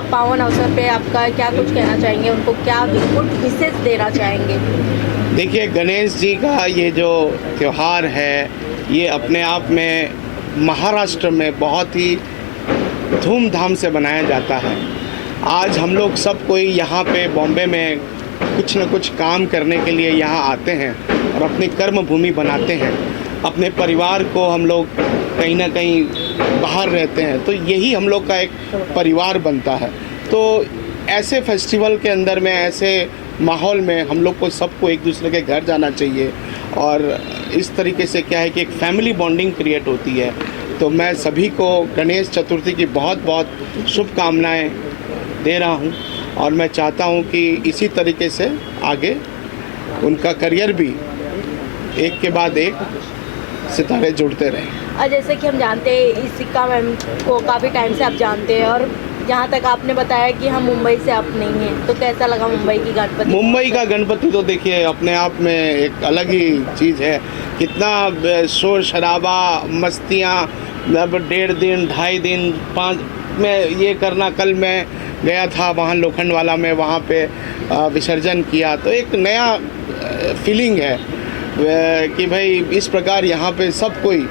आप पावन अवसर पे आपका क्या कुछ कहना चाहेंगे, उनको क्या गुड विशेष देना चाहेंगे? देखिए, गणेश जी का ये जो त्यौहार है, ये अपने आप में महाराष्ट्र में बहुत ही धूमधाम से मनाया जाता है। आज हम लोग सब कोई यहाँ पे बॉम्बे में कुछ न कुछ काम करने के लिए यहाँ आते हैं और अपनी कर्म भूमि बनाते हैं। अपने परिवार को हम लोग कहीं ना कहीं बाहर रहते हैं, तो यही हम लोग का एक परिवार बनता है। तो ऐसे फेस्टिवल के अंदर में, ऐसे माहौल में हम लोग को सबको एक दूसरे के घर जाना चाहिए और इस तरीके से क्या है कि एक फैमिली बॉन्डिंग क्रिएट होती है। तो मैं सभी को गणेश चतुर्थी की बहुत बहुत शुभकामनाएं दे रहा हूं और मैं चाहता हूं कि इसी तरीके से आगे उनका करियर भी एक के बाद एक सितारे जुड़ते रहें। और जैसे कि हम जानते हैं इशिका मैम को काफ़ी टाइम से आप जानते हैं और जहाँ तक आपने बताया कि हम मुंबई से आप नहीं हैं, तो कैसा लगा मुंबई की गणपति? मुंबई का गणपति तो देखिए अपने आप में एक अलग ही चीज़ है। कितना शोर शराबा, मस्तियाँ, 1.5 दिन 2.5 दिन 5 में ये करना। कल मैं गया था वहाँ लोखंडवाला में, वहाँ पे विसर्जन किया, तो एक नया फीलिंग है कि भाई इस प्रकार यहाँ पे सब कोई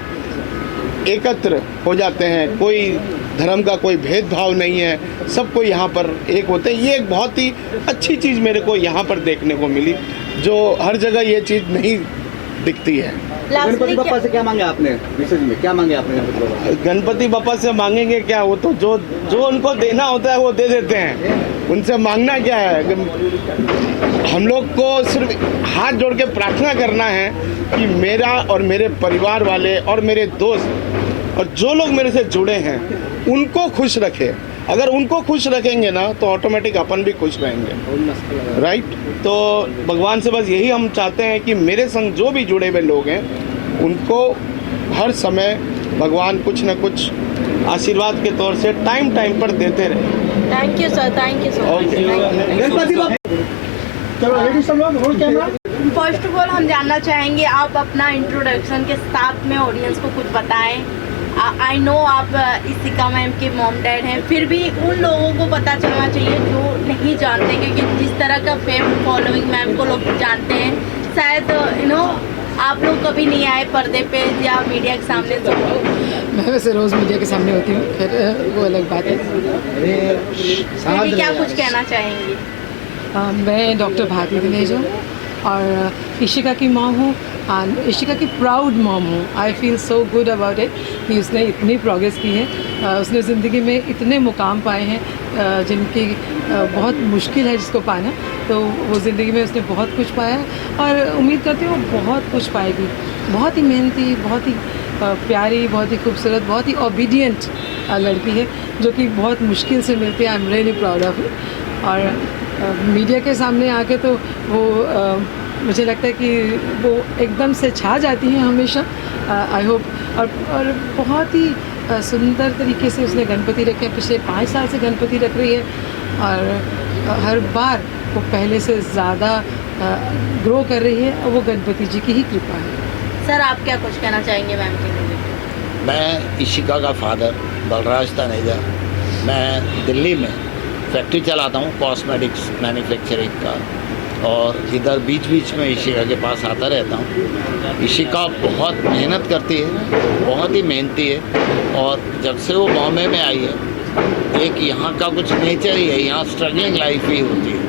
एकत्र हो जाते हैं। कोई धर्म का कोई भेदभाव नहीं है, सब कोई यहाँ पर एक होते हैं। ये एक बहुत ही अच्छी चीज़ मेरे को यहाँ पर देखने को मिली, जो हर जगह ये चीज़ नहीं दिखती है। गणपति बप्पा से क्या मांगे आपने? मैसेज में क्या मांगे आपने? गणपति बप्पा से मांगेंगे क्या, वो तो जो उनको देना होता है वो दे देते हैं। उनसे मांगना क्या है? हम लोग को सिर्फ हाथ जोड़ के प्रार्थना करना है कि मेरा और मेरे परिवार वाले और मेरे दोस्त और जो लोग मेरे से जुड़े हैं उनको खुश रखे। अगर उनको खुश रखेंगे ना तो ऑटोमेटिक अपन भी खुश रहेंगे, राइट? तो भगवान से बस यही हम चाहते हैं कि मेरे संग जो भी जुड़े हुए लोग हैं उनको हर समय भगवान कुछ न कुछ आशीर्वाद के तौर से टाइम पर देते रहे। Thank you sir, thank you so much. First of all हम जानना चाहेंगे, आप अपना इंट्रोडक्शन के साथ में ऑडियंस को कुछ बताएं। आई नो आप इशिका मैम के मॉम डैड हैं, फिर भी उन लोगों को पता चलना चाहिए जो नहीं जानते, क्योंकि जिस तरह का फेम फॉलोइंग मैम को लोग जानते हैं, शायद आप लोग कभी नहीं आए पर्दे पे या मीडिया के सामने। तो मैं वैसे रोज़ मीडिया के सामने होती हूँ, फिर वो अलग बात है। फिर भी क्या कुछ कहना चाहेंगी? मैं डॉक्टर भारती दिनेश हूँ और इशिका की मॉम हूँ, इशिका की प्राउड मॉम हूँ। I feel so good about it कि उसने इतनी प्रोग्रेस की है, उसने ज़िंदगी में इतने मुकाम पाए हैं जिनकी बहुत मुश्किल है जिसको पाना, तो वो ज़िंदगी में उसने बहुत कुछ पाया है और उम्मीद करती हूँ वो बहुत कुछ पाएगी। बहुत ही मेहनती, बहुत ही प्यारी, बहुत ही खूबसूरत, बहुत ही ओबीडियंट लड़की है जो कि बहुत मुश्किल से मिलती है। I am really proud of it. और मीडिया के सामने आके तो वो मुझे लगता है कि वो एकदम से छा जाती हैं हमेशा। आई होप और बहुत ही सुंदर तरीके से उसने गणपति रखे हैं। पिछले 5 साल से गणपति रख रही है और हर बार वो पहले से ज़्यादा ग्रो कर रही है और वो गणपति जी की ही कृपा है। सर आप क्या कुछ कहना चाहेंगे मैम के लिए? मैं इशिका का फादर बलराज तनेजा, मैं दिल्ली में फैक्ट्री चलाता हूँ कॉस्मेटिक्स मैन्युफैक्चरिंग का, और इधर बीच बीच में इशिका के पास आता रहता हूँ। इशिका बहुत मेहनत करती है, बहुत ही मेहनती है, और जब से वो बॉम्बे में आई है, एक यहाँ का कुछ नेचर ही है, यहाँ स्ट्रगलिंग लाइफ ही होती है।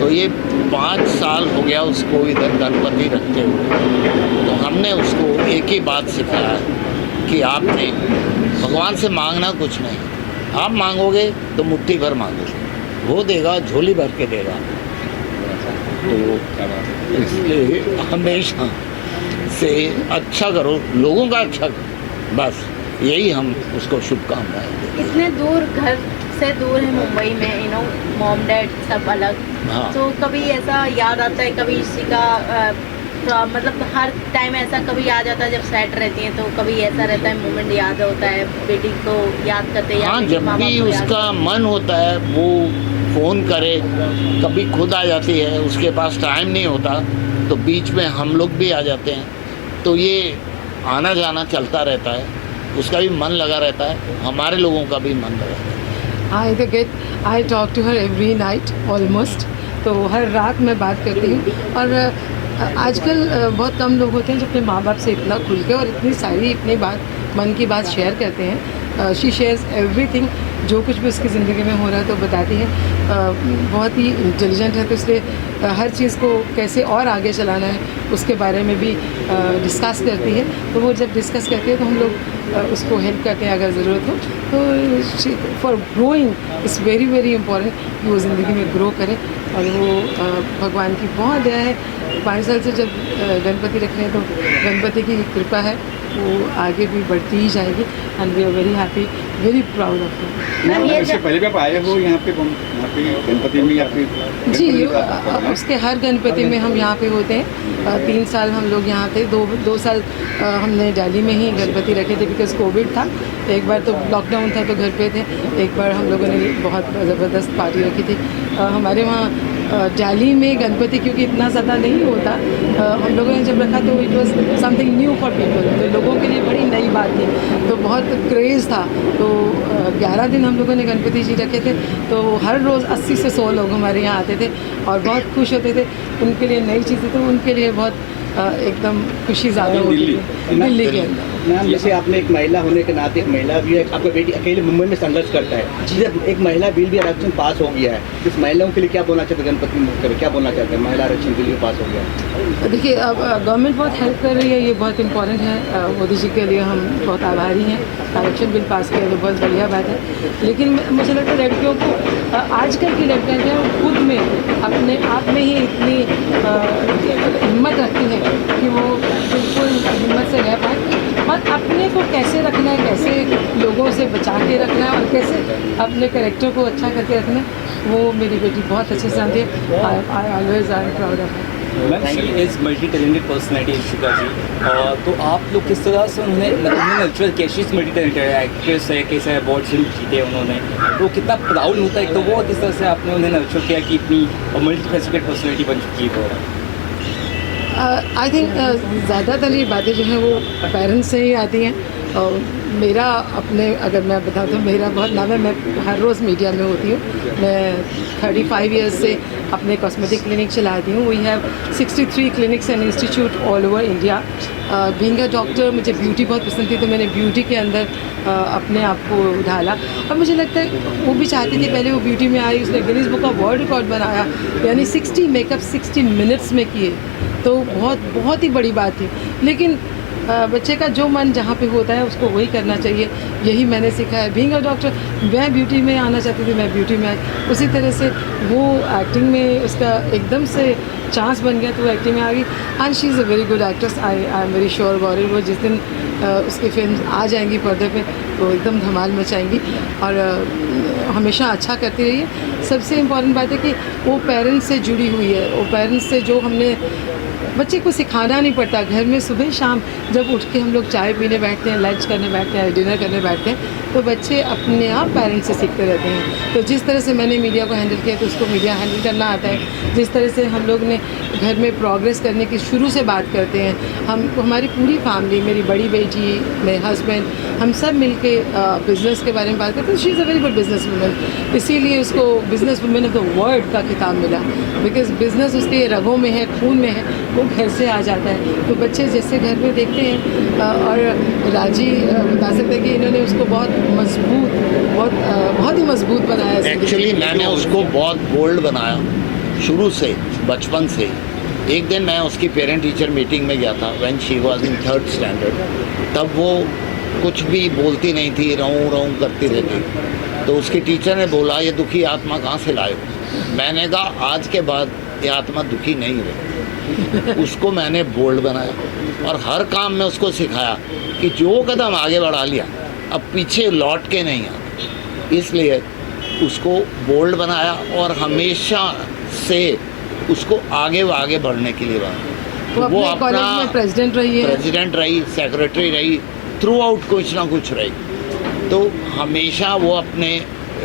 तो ये 5 साल हो गया उसको इधर गणपति रखते हुए। तो हमने उसको एक ही बात सिखाया है कि आपने भगवान से मांगना कुछ नहीं, आप मांगोगे तो मुट्ठी भर मांगोगे, वो देगा झोली भर के देगा। तो इसलिए हमेशा से अच्छा करो, लोगों का अच्छा करो, बस यही हम उसको शुभकामनाएं देते हैं। इतने दूर घर से दूर है मुंबई में, मॉम डैड सब अलग। हाँ। तो कभी ऐसा याद आता है, कभी इशिका मतलब हर टाइम ऐसा कभी याद आता है जब सेट रहती है, तो कभी ऐसा रहता है मोमेंट याद होता है बेटी को याद करते हैं? हाँ, जब भी उसका मन होता है वो फ़ोन करे, कभी खुद आ जाती है, उसके पास टाइम नहीं होता तो बीच में हम लोग भी आ जाते हैं। तो ये आना जाना चलता रहता है, उसका भी मन लगा रहता है, हमारे लोगों का भी मन लगा रहता है। I talk to her every night almost, तो हर रात मैं बात करती हूँ। और आजकल बहुत कम लोग होते हैं जो अपने माँ बाप से इतना खुल के और इतनी सारी अपनी बात, मन की बात शेयर करते हैं। शी शेयर्स एवरीथिंग, जो कुछ भी उसकी ज़िंदगी में हो रहा है तो बताती है। बहुत ही इंटेलिजेंट है, तो इसलिए हर चीज़ को कैसे और आगे चलाना है उसके बारे में भी डिस्कस करती है। तो वो जब डिस्कस करती है तो हम लोग उसको हेल्प करते हैं अगर ज़रूरत हो। तो for growing it's very very important कि वो ज़िंदगी में ग्रो करे, और वो भगवान की बहुत दया है। 5 साल से जब गणपति रख रहे हैं तो गणपति की कृपा है, वो आगे भी बढ़ती ही जाएगी। And we are very happy, very proud of you. Ma'am ये इससे पहले भी आप आए हो यहाँ पे गणपति में, या फिर जी, उसके हर गणपति में हम यहाँ पे होते हैं। 3 साल हम लोग यहाँ थे, 2 साल हमने दिल्ली में ही गणपति रखे थे बिकॉज कोविड था। एक बार तो लॉकडाउन था तो घर पे थे, एक बार हम लोगों ने बहुत ज़बरदस्त पार्टी रखी थी। हमारे वहाँ दिल्ली में गणपति क्योंकि इतना ज़्यादा नहीं होता, हम लोगों ने जब रखा तो it was something new for people, तो लोगों के लिए बड़ी नई बात थी, तो बहुत क्रेज़ था। तो 11 दिन हम लोगों ने गणपति जी रखे थे, तो हर रोज़ 80 से 100 लोग हमारे यहाँ आते थे और बहुत खुश होते थे। उनके लिए नई चीज़ें, तो उनके लिए बहुत एकदम खुशी ज़्यादा होती थी दिल्ली के अंदर। मैम जैसे आपने एक महिला होने के नाते, एक महिला भी है, आपका बेटी अकेले मुंबई में संघर्ष करता है, जब एक महिला बिल भी आरक्षण पास हो गया है, इस महिलाओं के लिए क्या बोलना चाहते हैं? गणपति मुख्य क्या बोलना चाहते हैं? महिला आरक्षण बिल भी पास हो गया है। देखिए, अब गवर्नमेंट बहुत हेल्प कर रही है, ये बहुत इंपॉर्टेंट है। मोदी जी के लिए हम बहुत आभारी हैं। आरक्षण बिल पास किया तो बहुत बढ़िया बात है, लेकिन मुझे लगता है लड़कियों को, आजकल की लड़कियाँ जो है खुद में अपने आप में ही इतनी हिम्मत रखती हैं कि वो बिल्कुल हिम्मत से रह पाए, और अपने को कैसे रखना है, कैसे लोगों से बचा के रखना है, और कैसे अपने कैरेक्टर को अच्छा करके रखना है, वो मेरी बेटी बहुत अच्छे से जानती है। I always I am proud of her. Ma'am she is multi talented personality Ishika ji, तो आप लोग किस तरह से उन्होंने नेचुरल कैसे मल्टी टैलेंटेड एक्ट्रेस है, कैसे अवार्ड जीते उन्होंने, तो कितना प्राउड होता है एक तो वो, किस तरह से आपने उन्हें नर्चर किया कि इतनी मल्टी फैसेटेड पर्सनैलिटी बन चुकी है। आई थिंक ज़्यादातर ये बातें जो हैं वो पेरेंट्स से ही आती हैं। और मेरा अपने, अगर मैं बताऊँ तो मेरा बहुत नाम है, मैं हर रोज़ मीडिया में होती हूँ। मैं 35 ईयर्स से अपने कॉस्मेटिक क्लिनिक चलाती हूँ। We have 63 clinics and institute all over India. Being a doctor, मुझे ब्यूटी बहुत पसंद थी, तो मैंने ब्यूटी के अंदर अपने आप को ढाला, और मुझे लगता है वो भी चाहती थी। पहले वो ब्यूटी में आई, उसने गिनीज बुक का वर्ल्ड रिकॉर्ड बनाया, यानी 60 मेकअप 60 मिनट्स में किए, तो बहुत ही बड़ी बात थी। लेकिन बच्चे का जो मन जहाँ पे होता है उसको वही करना चाहिए, यही मैंने सीखा है। बीइंग अ डॉक्टर, मैं ब्यूटी में आना चाहती थी, मैं ब्यूटी में आई। उसी तरह से वो एक्टिंग में उसका एकदम से चांस बन गया, तो वो एक्टिंग में आ गई। And she is a very good actress, I am very sure about it. वो जिस दिन उसकी फिल्म आ जाएंगी पर्दे पे तो एकदम धमाल मचाएंगी, और हमेशा अच्छा करती रही है। सबसे इम्पॉर्टेंट बात है कि वो पेरेंट्स से जुड़ी हुई है। वो पेरेंट्स से जो हमने, बच्चे को सिखाना नहीं पड़ता, घर में सुबह शाम जब उठ के हम लोग चाय पीने बैठते हैं, लंच करने बैठते हैं, डिनर करने बैठते हैं, तो बच्चे अपने आप पेरेंट्स से सीखते रहते हैं। तो जिस तरह से मैंने मीडिया को हैंडल किया तो उसको मीडिया हैंडल करना आता है। जिस तरह से हम लोग ने घर में प्रोग्रेस करने की शुरू से बात करते हैं, हमारी पूरी फैमिली, मेरी बड़ी बेटी, मेरे हस्बैंड, हम सब मिल के बिज़नेस के बारे में बात करते हैं। She is a very good business women, इसीलिए उसको business women of the world का खिताब मिला, बिकॉज बिज़नेस उसके रगों में है, खून में है, वो घर से आ जाता है। तो बच्चे जैसे घर में देखते हैं, और राजी बता सकते हैं कि इन्होंने उसको बहुत मजबूत, बहुत ही मजबूत बनाया। एक्चुअली मैंने उसको बहुत बोल्ड बनाया शुरू से, बचपन से। एक दिन मैं उसकी पेरेंट टीचर मीटिंग में गया था, when she was in 3rd standard. तब वो कुछ भी बोलती नहीं थी, रऊँ रऊँ करती रहती। तो उसकी टीचर ने बोला, ये दुखी आत्मा कहाँ से लाए हो? मैंने कहा, आज के बाद ये आत्मा दुखी नहीं रही। उसको मैंने बोल्ड बनाया और हर काम में उसको सिखाया कि जो कदम आगे बढ़ा लिया अब पीछे लौट के नहीं आना। इसलिए उसको बोल्ड बनाया और हमेशा से उसको आगे बढ़ने के लिए बनाया। वो अपना प्रेसिडेंट रही, सेक्रेटरी रही, थ्रू आउट कुछ ना कुछ रही। तो हमेशा वो अपने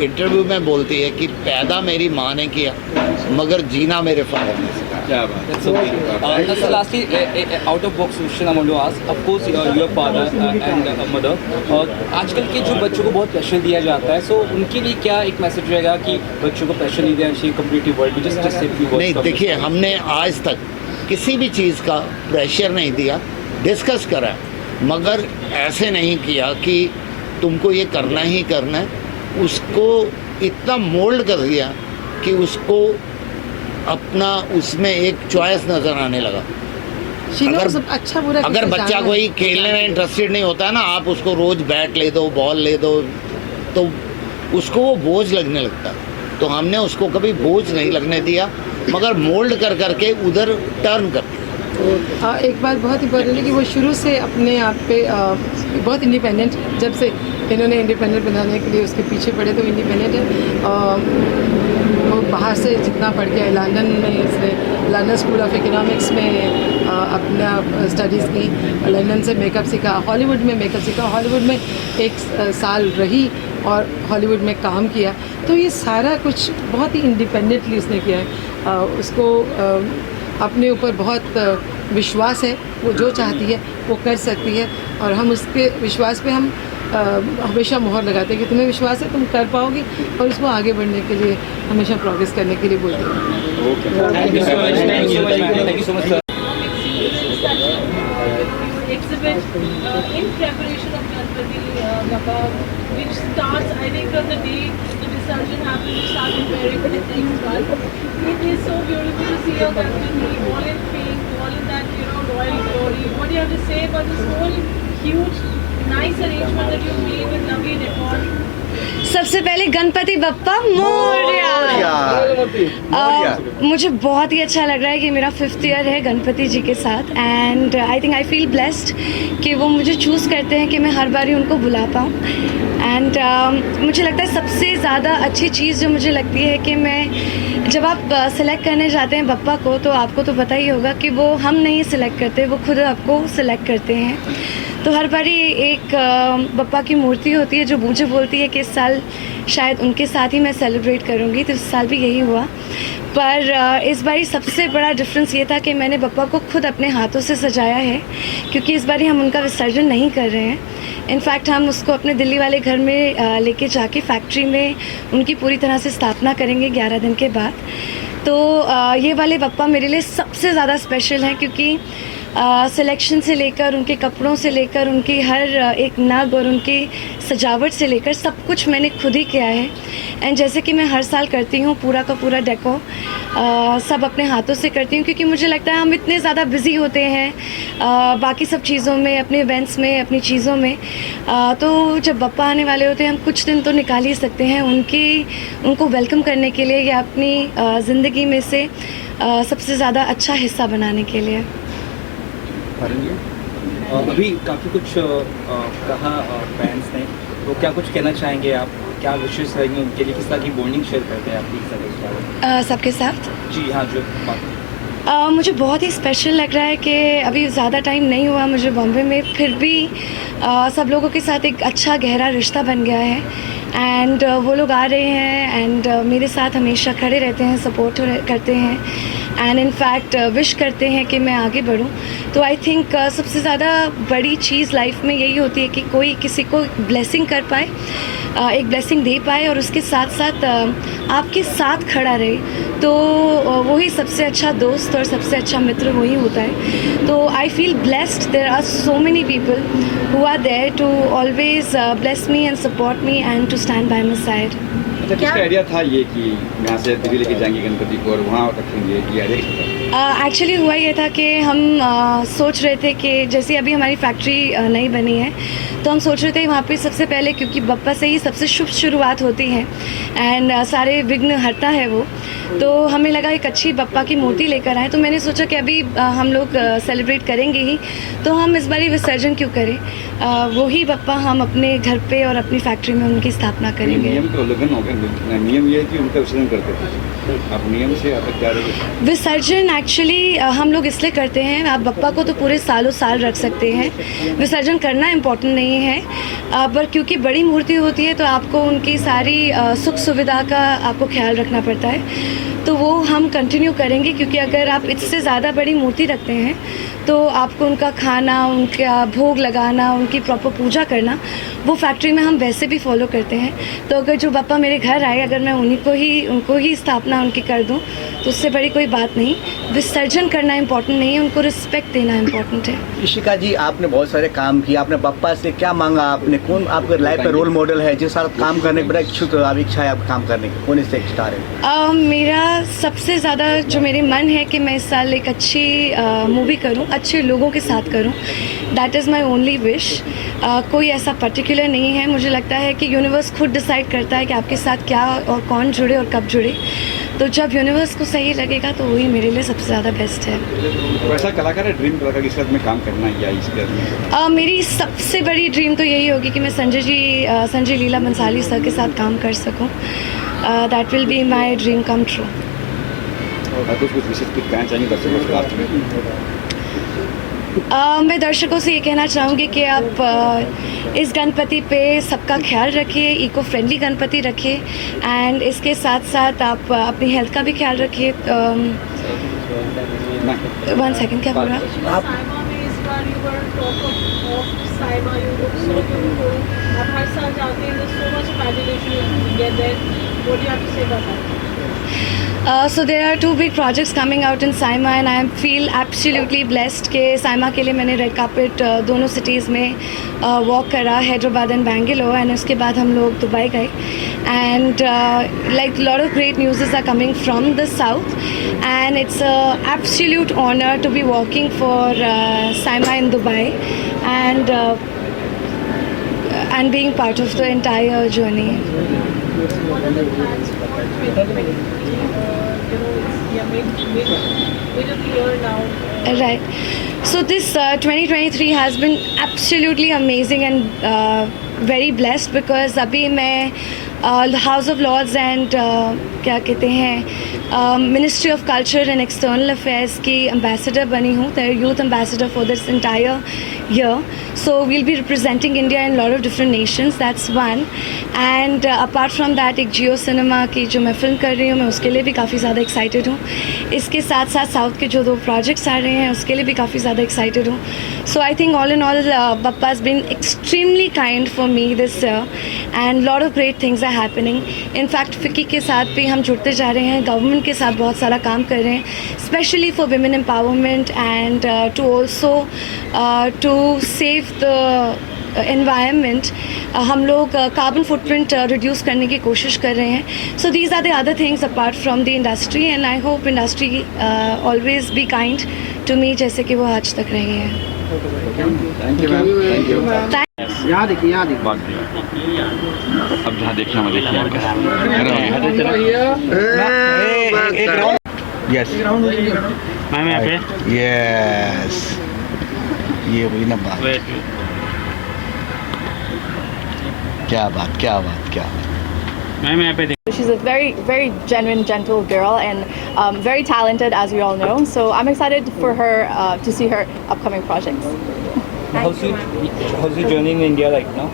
इंटरव्यू में बोलती है कि पैदा मेरी माँ ने किया मगर जीना मेरे फादर ने सिखाया। क्या बात That's so great. So lastly, out of box question I want to ask. Of course, your father and mother. आजकल के जो बच्चों को बहुत प्रेशर दिया जाता है, so उनके लिए क्या एक मैसेज रहेगा कि बच्चों को प्रेशर नहीं देना चाहिए कम्पिटिटिव वर्ल्ड में? Just a few words. नहीं, देखिए, हमने आज तक किसी भी चीज़ का प्रेशर नहीं दिया, डिस्कस करा, मगर ऐसे नहीं किया कि तुमको ये करना ही करना है। उसको इतना मोल्ड कर दिया कि उसको अपना उसमें एक चॉइस नज़र आने लगा। She knows अगर- सब अच्छा बुरा अगर किससे बच्चा जानना कोई है। खेलने में इंटरेस्टेड नहीं होता है ना, आप उसको रोज़ बैट ले दो, बॉल ले दो, तो उसको वो बोझ लगने लगता है। तो हमने उसको कभी बोझ नहीं लगने दिया, मगर मोल्ड कर करके उधर टर्न कर दिया। एक बात बहुत इंपॉर्टेंट है कि वो शुरू से अपने आप पे बहुत इंडिपेंडेंट, जब से इन्होंने इंडिपेंडेंट बनाने के लिए उसके पीछे पड़े तो इंडिपेंडेंट है। वो बाहर से जितना पढ़ के लंदन में, इसने लंदन स्कूल ऑफ इकोनॉमिक्स में अपना स्टडीज़ की, लंदन से मेकअप सीखा, हॉलीवुड में मेकअप सीखा, हॉलीवुड में 1 साल रही और हॉलीवुड में काम किया। तो ये सारा कुछ बहुत ही इंडिपेंडेंटली उसने किया है। उसको अपने ऊपर बहुत विश्वास है, वो जो चाहती है वो कर सकती है, और हम उसके विश्वास पे हम हमेशा मोहर लगाते हैं कि तुम्हें विश्वास है तुम कर पाओगी, और उसको आगे बढ़ने के लिए हमेशा प्रोग्रेस करने के लिए बोलते हैं। Thank you so much. Thank you so much, man. Thank you so much, sir. Exhibit in preparation of Ganpati Bappa, which starts, I think, from the day the Visarjan happens, you start preparing for the next one. It is so beautiful to see your Ganpati all in pink, all in that, royal glory. What do you have to say about this whole huge, nice arrangement that you made with Naveen Decor? सबसे पहले गणपति बप्पा मोरया। मुझे बहुत ही अच्छा लग रहा है कि मेरा 5th ईयर है गणपति जी के साथ, and I think I feel blessed कि वो मुझे चूज़ करते हैं कि मैं हर बारी उनको बुला पाऊँ। एंड मुझे लगता है सबसे ज़्यादा अच्छी चीज़ जो मुझे लगती है कि मैं जब आप सिलेक्ट करने जाते हैं बप्पा को, तो आपको तो पता ही होगा कि वो हम नहीं सिलेक्ट करते, वो खुद आपको सिलेक्ट करते हैं। तो हर बारी एक बप्पा की मूर्ति होती है जो मुझे बोलती है कि इस साल शायद उनके साथ ही मैं सेलिब्रेट करूँगी, तो इस साल भी यही हुआ। पर इस बारी सबसे बड़ा डिफरेंस ये था कि मैंने बप्पा को खुद अपने हाथों से सजाया है, क्योंकि इस बारी हम उनका विसर्जन नहीं कर रहे हैं। इनफैक्ट हम उसको अपने दिल्ली वाले घर में लेके जाके फैक्ट्री में उनकी पूरी तरह से स्थापना करेंगे 11 दिन के बाद। तो ये वाले बप्पा मेरे लिए सबसे ज़्यादा स्पेशल हैं, क्योंकि सिलेक्शन से लेकर उनके कपड़ों से लेकर उनकी हर एक नग और उनकी सजावट से लेकर सब कुछ मैंने खुद ही किया है। एंड जैसे कि मैं हर साल करती हूँ, पूरा का पूरा डेको सब अपने हाथों से करती हूँ, क्योंकि मुझे लगता है हम इतने ज़्यादा बिज़ी होते हैं बाकी सब चीज़ों में, अपने इवेंट्स में, अपनी चीज़ों में। तो जब बप्पा आने वाले होते हैं हम कुछ दिन तो निकाल ही सकते हैं उनको वेलकम करने के लिए, या अपनी ज़िंदगी में से सबसे ज़्यादा अच्छा हिस्सा बनाने के लिए। अभी काफ़ी कुछ कहा फैंस ने, तो क्या कुछ कहना चाहेंगे आप? क्या विशेष रहेंगे उनके लिए? किस तरह की बॉन्डिंग शेयर करते हैं आप प्लीज? सबके साथ जी हाँ, जो बात मुझे बहुत ही स्पेशल लग रहा है कि अभी ज़्यादा टाइम नहीं हुआ मुझे बॉम्बे में, फिर भी सब लोगों के साथ एक अच्छा गहरा रिश्ता बन गया है। एंड वो लोग आ रहे हैं एंड मेरे साथ हमेशा खड़े रहते हैं, सपोर्ट करते हैं, एंड इनफैक्ट विश करते हैं कि मैं आगे बढ़ूं। तो आई थिंक सबसे ज़्यादा बड़ी चीज़ लाइफ में यही होती है कि कोई किसी को ब्लेसिंग कर पाए, एक ब्लेसिंग दे पाए, और उसके साथ साथ आपके साथ खड़ा रहे। तो वही सबसे अच्छा दोस्त और सबसे अच्छा मित्र वही होता है। तो I feel blessed, there are so many people who are there to always bless me and support me and to stand by my side. अच्छा, किसका आइडिया था ये कि यहाँ से दिल्ली लेके जाएंगे गणपति को और वहाँ रखेंगे, ये आइडिया? एक्चुअली हुआ ये था कि हम सोच रहे थे कि जैसे अभी हमारी फैक्ट्री नई बनी है, तो हम सोच रहे थे वहाँ पे सबसे पहले, क्योंकि बप्पा से ही सबसे शुभ शुरुआत होती है एंड सारे विघ्न हरता है वो, तो हमें लगा एक अच्छी बप्पा की मूर्ति लेकर आए। तो मैंने सोचा कि अभी हम लोग सेलिब्रेट करेंगे ही, तो हम इस बारी विसर्जन क्यों करें, वही बप्पा हम अपने घर पे और अपनी फैक्ट्री में उनकी स्थापना करेंगे। नियम का उल्लंघन हो गया। नियम ये है कि उनका विसर्जन करते थे, आप नियम से अब तक जा रहे हैं। विसर्जन एक्चुअली हम लोग इसलिए करते हैं, आप बप्पा को तो पूरे सालों साल रख सकते हैं, विसर्जन करना इम्पोर्टेंट नहीं है, पर क्योंकि बड़ी मूर्ति होती है तो आपको उनकी सारी सुख सुविधा का आपको ख्याल रखना पड़ता है। तो वो हम कंटिन्यू करेंगे, क्योंकि अगर आप इससे ज़्यादा बड़ी मूर्ति रखते हैं तो आपको उनका खाना, उनका भोग लगाना, उनकी प्रॉपर पूजा करना, वो फैक्ट्री में हम वैसे भी फॉलो करते हैं। तो अगर जो बापा मेरे घर आए, अगर मैं उनको ही स्थापना उनकी कर दूं, तो उससे बड़ी कोई बात नहीं। विसर्जन करना इम्पोर्टेंट नहीं है, उनको रिस्पेक्ट देना इम्पोर्टेंट है। इशिका जी, आपने बहुत सारे काम किए, आपने पप्पा से क्या मांगा, आपने कौन आपके लाइफ में रोल मॉडल है जिस साथ काम करने की बड़ा इच्छुक इच्छा है आप काम करने की, कौन इससे स्टार है? मेरा सबसे ज़्यादा जो मेरे मन है कि मैं इस साल एक अच्छी मूवी करूं, अच्छे लोगों के साथ करूं। That is my only wish. कोई ऐसा पर्टिकुलर नहीं है। मुझे लगता है कि यूनिवर्स खुद डिसाइड करता है कि आपके साथ क्या और कौन जुड़े और कब जुड़े। तो जब यूनिवर्स को सही लगेगा तो वही मेरे लिए सबसे ज़्यादा बेस्ट है। वैसा कलाकार है, ड्रीम कलाकार किस साथ में काम करना है या इसके में? मेरी सबसे बड़ी ड्रीम तो यही होगी कि मैं संजय लीला बंसाली सर के साथ काम कर सकूं। That will be my dream come true. कुछ विशेष कुछ कहना चाहेंगे दर्शकों से लास्ट में? मैं दर्शकों से ये कहना चाहूँगी कि आप इस गणपति पे सबका ख्याल रखिए, इको फ्रेंडली गणपति रखिए, एंड इसके साथ साथ आप अपनी हेल्थ का भी ख्याल रखिए। 1 सेकेंड, क्या बोल रहा आप? हर साल जाते हैं, so much imagination you get there. What do you have to say about that? So there are 2 big projects coming out in Saima, and I feel absolutely blessed कि साइमा के लिए मैंने रेड कार्पेट दोनों सिटीज़ में walk करा, Hyderabad and Bangalore, and उसके बाद हम लोग दुबई गए। And like lot of great news are coming from the south, and it's absolute honour to be walking for SIIMA in Dubai and being part of the entire journey. What are the plans for 2023? Middle of the year now. Right. So this 2023 has been absolutely amazing and very blessed, because अभी मैं house of Lords and क्या कहते हैं ministry of culture and external affairs की ambassador बनी हूँ, the youth ambassador for this entire year. So we'll be representing India in a lot of different nations. That's one. And apart from that, एक जियो cinema की जो मैं film कर रही हूँ, मैं उसके लिए भी काफ़ी ज़्यादा एक्साइटेड हूँ। इसके साथ साथ साउथ के जो 2 प्रोजेक्ट्स आ रहे हैं उसके लिए भी काफ़ी ज़्यादा एक्साइटेड हूँ। So I think all in all, Bappa has been extremely kind for me this year, and lot of great things are happening. In fact, FICCI के साथ भी हम जुड़ते जा रहे हैं, गवर्नमेंट के साथ बहुत सारा काम कर रहे हैं, specially for women empowerment and to also to save the environment. हम लोग कार्बन फुटप्रिंट रिड्यूस करने की कोशिश कर रहे हैं. So these are the other things apart from the industry, and I hope industry always be kind to me जैसे कि वो आज तक रही है. Thank you ma'am. Thank you. यहाँ देखिए, यहाँ देखिए. अब जहाँ देखना मैं देखिए. यस मैम यहाँ पे यस, ये हुई ना बात. क्या बात, क्या बात, क्या बात. मैम यहाँ पे She's a very, very genuine, gentle girl, and very talented, as we all know. So I'm excited for her to see her upcoming projects. How's your journey in India right now?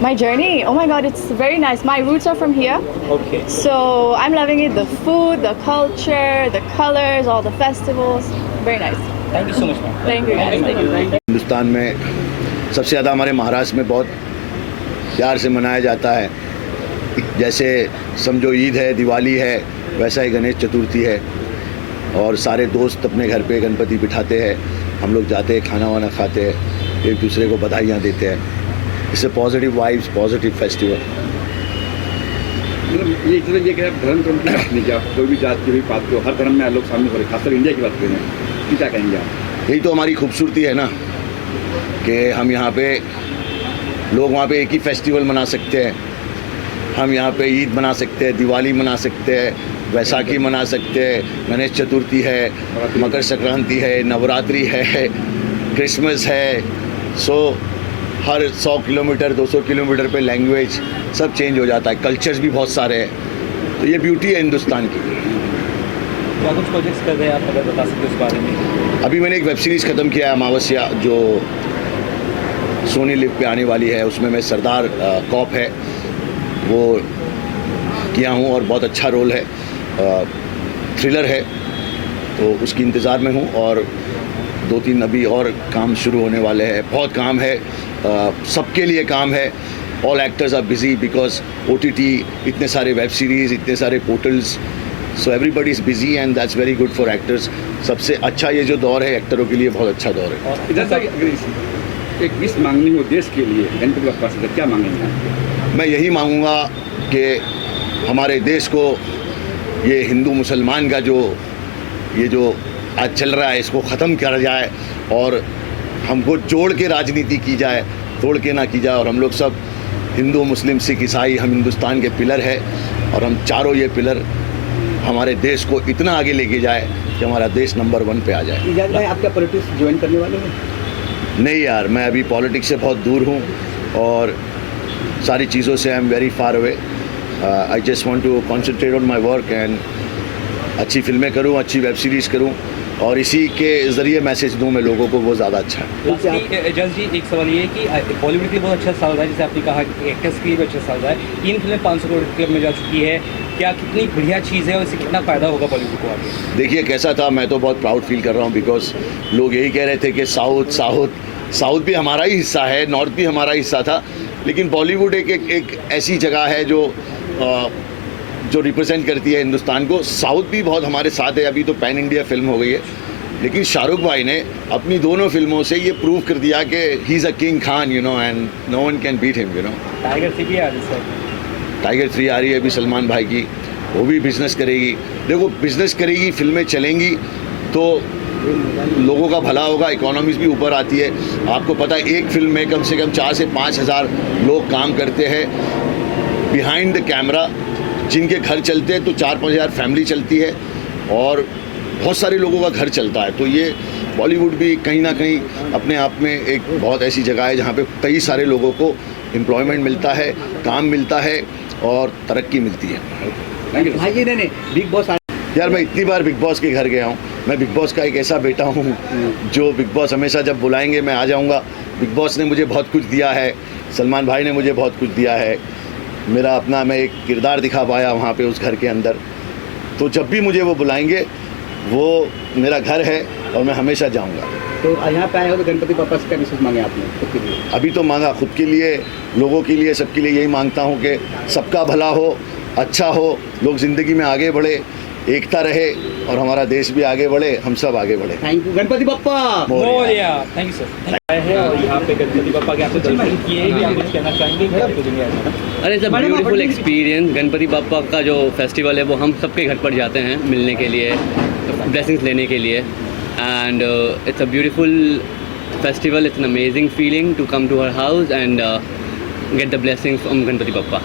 My journey? Oh my God, it's very nice. My roots are from here. Okay. So I'm loving it. The food, the culture, the colors, all the festivals. Very nice. Thank you so much, ma'am. Thank you guys. Thank you. Hindustan में सबसे ज़्यादा हमारे महाराष्ट्र में बहुत प्यार से मनाया जाता है. जैसे समझो ईद है, दिवाली है, वैसा ही गणेश चतुर्थी है. और सारे दोस्त अपने घर पे गणपति बिठाते हैं, हम लोग जाते हैं, खाना वाना खाते हैं, एक दूसरे को बधाइयाँ देते हैं. इससे पॉजिटिव वाइब्स, पॉजिटिव फेस्टिवल. मतलब ये कि धर्म की बात नहीं, क्या कोई भी जात की भी बात को हर धर्म में लोग सामने हो रहे, खासकर इंडिया की बात करें, क्या कहेंगे आप? यही तो हमारी खूबसूरती है ना, कि हम यहाँ पे लोग वहाँ पे एक ही फेस्टिवल मना सकते हैं. हम यहाँ पे ईद मना सकते हैं, दिवाली मना सकते हैं, वैसाखी मना सकते हैं, गणेश चतुर्थी है, मकर संक्रांति है, नवरात्रि है, क्रिसमस है. सो हर 100 किलोमीटर 200 किलोमीटर पे लैंग्वेज सब चेंज हो जाता है, कल्चर्स भी बहुत सारे हैं. तो ये ब्यूटी है हिंदुस्तान की. क्या कुछ प्रोजेक्ट्स कर रहे हैं आप, अगर बता सकते उस बारे में? अभी मैंने एक वेब सीरीज़ ख़त्म किया है, अमावस्या, जो सोनी लिव पे आने वाली है. उसमें मैं सरदार कॉप है वो किया हूँ और बहुत अच्छा रोल है. थ्रिलर है, तो उसकी इंतज़ार में हूँ। और 2-3 अभी और काम शुरू होने वाले हैं, बहुत काम है, सबके लिए काम है। All actors are busy because OTT, इतने सारे वेब सीरीज़, इतने सारे portals, so everybody is busy and that's very good for actors. सबसे अच्छा ये जो दौर है एक्टरों के लिए बहुत अच्छा दौर है। इधर से अगर एक विश मांगनी हो देश के लिए गणपति बप्पा से, क्या मांगेंगे? मैं यही मांगूंगा कि हमारे देश को ये हिंदू मुसलमान का ये जो आज चल रहा है इसको ख़त्म किया जाए और हमको जोड़ के राजनीति की जाए, तोड़ के ना की जाए। और हम लोग सब हिंदू, मुस्लिम, सिख, ईसाई, हम हिंदुस्तान के पिलर है और हम चारों ये पिलर हमारे देश को इतना आगे लेके जाए कि हमारा देश नंबर 1 पे आ जाए। इजाज़ भाई, आप क्या पॉलिटिक्स ज्वाइन करने वाले हैं? नहीं यार, मैं अभी पॉलिटिक्स से बहुत दूर हूँ और सारी चीज़ों से I am very far away. I just want to concentrate on my work and अच्छी फिल्में करूँ, अच्छी वेब सीरीज़ करूँ और इसी के ज़रिए मैसेज दूँ मैं लोगों को, वो ज़्यादा अच्छा है। जज जी, एक सवाल ये है कि बॉलीवुड के लिए बहुत अच्छा साल रहा है, जैसे आपने कहा एक्टर्स के लिए भी अच्छा साल रहा है। 3 फिल्में 500 करोड़ क्लब में जा चुकी है, क्या कितनी बढ़िया चीज़ है और इससे कितना फ़ायदा होगा बॉलीवुड को आगे? देखिए कैसा था, मैं तो बहुत प्राउड फील कर रहा हूँ बिकॉज लोग यही कह रहे थे कि साउथ भी हमारा ही हिस्सा है, नॉर्थ भी हमारा हिस्सा था, लेकिन बॉलीवुड एक ऐसी जगह है जो रिप्रेजेंट करती है हिंदुस्तान को। साउथ भी बहुत हमारे साथ है, अभी तो पैन इंडिया फिल्म हो गई है, लेकिन शाहरुख भाई ने अपनी दोनों फिल्मों से ये प्रूव कर दिया कि he is a King Khan, you know, and no one can beat him, you know. Tiger 3 भी आ रही है, टाइगर 3 आ रही है अभी सलमान भाई की, वो भी बिज़नेस करेगी। देखो बिज़नेस करेगी, फिल्में चलेंगी तो लोगों का भला होगा, इकोनॉमीज भी ऊपर आती है। आपको पता है एक फिल्म में कम से कम 4 से 5 हज़ार लोग काम करते हैं बिहाइंड द कैमरा, जिनके घर चलते हैं तो 4-5 हज़ार फैमिली चलती है और बहुत सारे लोगों का घर चलता है। तो ये बॉलीवुड भी कहीं ना कहीं अपने आप में एक बहुत ऐसी जगह है जहाँ पे कई सारे लोगों को एम्प्लॉयमेंट मिलता है, काम मिलता है और तरक्की मिलती है। भाई जी, नहीं बिग बॉस यार, मैं इतनी बार बिग बॉस के घर गया हूँ। मैं बिग बॉस का एक ऐसा बेटा हूँ जो बिग बॉस हमेशा जब बुलाएंगे मैं आ जाऊँगा। बिग बॉस ने मुझे बहुत कुछ दिया है, सलमान भाई ने मुझे बहुत कुछ दिया है, मेरा अपना मैं एक किरदार दिखा पाया वहाँ पे उस घर के अंदर। तो जब भी मुझे वो बुलाएंगे, वो मेरा घर है और मैं हमेशा जाऊँगा। तो यहाँ पे आए हो तो गणपति बप्पा से क्या विशेष मांगे आपने खुद के लिए? अभी तो मांगा खुद के लिए, लोगों के लिए, सबके लिए यही मांगता हूँ कि सबका भला हो, अच्छा हो, लोग ज़िंदगी में आगे बढ़े, एकता रहे और हमारा देश भी आगे बढ़े, हम सब आगे बढ़े। Thank you Ganpati Bappa Morya. Thank you sir. आए हैं और यहाँ पे गणपति बप्पा के आपसे दर्शन किए, क्या कुछ कहना चाहेंगे? अरे it's a beautiful experience. Ganpati Bappa का जो फेस्टिवल है वो हम सबके घर पर जाते हैं मिलने के लिए, ब्लेसिंग्स लेने के लिए, and it's a beautiful festival. It's an amazing feeling to come to her house and get the blessings from Ganpati Bappa.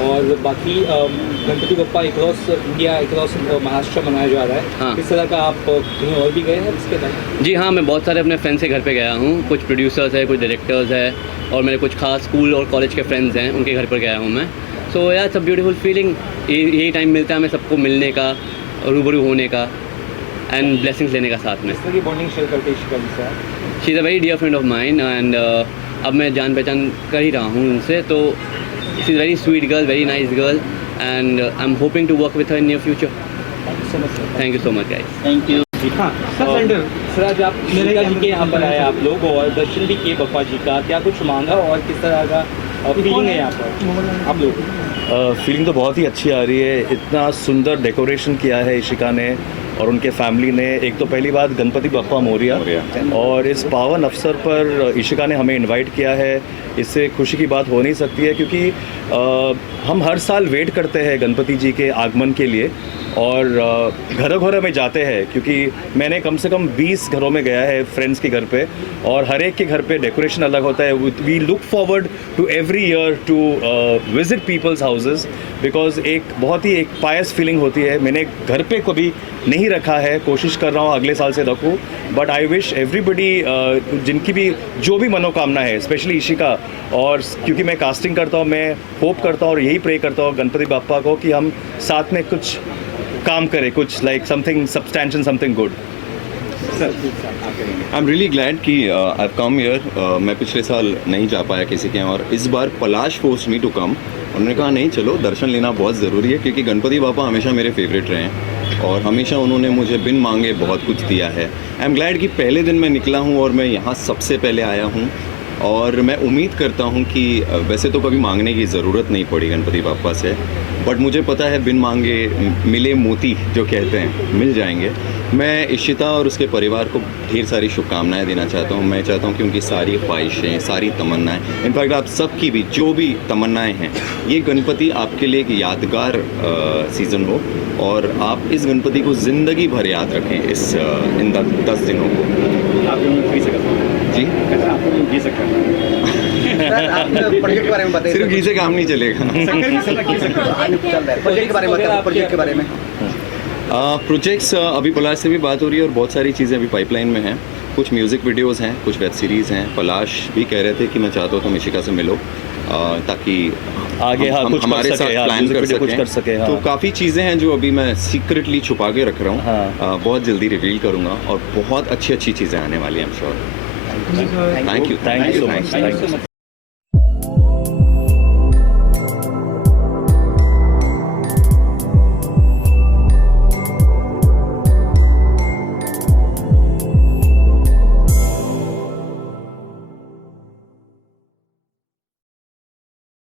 और बाकी Ganpati Bappa across India, across Maharashtra मनाया जा रहा है। हाँ। किस तरह का आप कहीं और भी गए हैं इसके बाद? जी हाँ, मैं बहुत सारे अपने फ्रेंड्स के घर पे गया हूँ। कुछ प्रोड्यूसर्स हैं, कुछ डायरेक्टर्स हैं और मेरे कुछ खास स्कूल और कॉलेज के फ्रेंड्स हैं, उनके घर पर गया हूँ मैं। सो यार, इट्स अ ब्यूटीफुल फीलिंग। यही टाइम मिलता है हमें सबको मिलने का, रूबरू होने का एंड ब्लेसिंग्स लेने का साथ में। इस तरह की बॉन्डिंग शेयर करते हैं। She is a very dear friend of mine and अब मैं जान पहचान कर ही रहा हूँ उनसे, तो she is very sweet girl, very nice girl and I am hoping to work with her in near future. Thank you so much guys. Thank you. हाँ सर, आज आप इशिका जी के यहाँ पर आए आप लोग और दर्शन भी किए बप्पा जी का, क्या कुछ मांगा और किस तरह का फीलिंग है यहाँ पर आप लोग? फीलिंग तो बहुत ही अच्छी आ रही है। इतना सुंदर डेकोरेशन किया है इशिका ने और उनके फैमिली ने। एक तो पहली बात गणपति बप्पा मोरिया, और इस पावन अवसर पर इशिका ने हमें इनवाइट किया है, इससे खुशी की बात हो नहीं सकती है क्योंकि हम हर साल वेट करते हैं गणपति जी के आगमन के लिए और घरों घरों में जाते हैं, क्योंकि मैंने कम से कम 20 घरों में गया है फ्रेंड्स के घर पे और हर एक के घर पे डेकोरेशन अलग होता है। We look forward to every year to visit people's houses because एक बहुत ही एक पायस फीलिंग होती है। मैंने घर पे कभी नहीं रखा है, कोशिश कर रहा हूँ अगले साल से रखूँ, बट आई विश एवरीबडी जिनकी भी जो भी मनोकामना है, स्पेशली इशिका, और क्योंकि मैं कास्टिंग करता हूँ, मैं होप करता हूँ और यही प्रे करता हूँ गणपति बाप्पा को कि हम साथ में कुछ काम करें, कुछ like something substantial, something good. I am really glad कि आई कम हियर। मैं पिछले साल नहीं जा पाया किसी के यहाँ, और इस बार पलाश फोर्स मी टू कम। उन्होंने कहा नहीं चलो, दर्शन लेना बहुत ज़रूरी है, क्योंकि गणपति बापा हमेशा मेरे फेवरेट रहे हैं और हमेशा उन्होंने मुझे बिन मांगे बहुत कुछ दिया है। आई एम ग्लैड कि पहले दिन मैं निकला हूँ और मैं यहाँ सबसे पहले आया हूँ, और मैं उम्मीद करता हूँ कि वैसे तो कभी मांगने की ज़रूरत नहीं पड़ी गणपति बापा से, बट मुझे पता है बिन मांगे मिले मोती जो कहते हैं मिल जाएंगे। मैं इशिता और उसके परिवार को ढेर सारी शुभकामनाएं देना चाहता हूं। मैं चाहता हूं कि उनकी सारी ख्वाहिशें, सारी तमन्नाएं, इनफैक्ट आप सबकी भी जो भी तमन्नाएं हैं, ये गणपति आपके लिए एक यादगार सीज़न हो और आप इस गणपति को ज़िंदगी भर याद रखें इन 10 दिनों को। जी प्रोजेक्ट के बारे में बताइए। सिर्फ घी से काम नहीं चलेगा। प्रोजेक्ट के बारे में बताइए, प्रोजेक्ट के बारे में। प्रोजेक्ट्स अभी पलाश से भी बात हो रही है और बहुत सारी चीज़ें अभी पाइपलाइन में हैं। कुछ म्यूज़िक वीडियोस हैं, कुछ वेब सीरीज़ हैं। पलाश भी कह रहे थे कि मैं चाहता हूँ तुम इशिका से मिलो ताकि आगे हम कुछ हमारे कर साथ सके, प्लान कर सके। सकें। तो काफ़ी चीज़ें हैं जो अभी मैं सीक्रेटली छुपा के रख रहा हूँ। बहुत जल्दी रिवील करूँगा और बहुत अच्छी चीज़ें आने वाली हैं, I am sure. Thank you so much.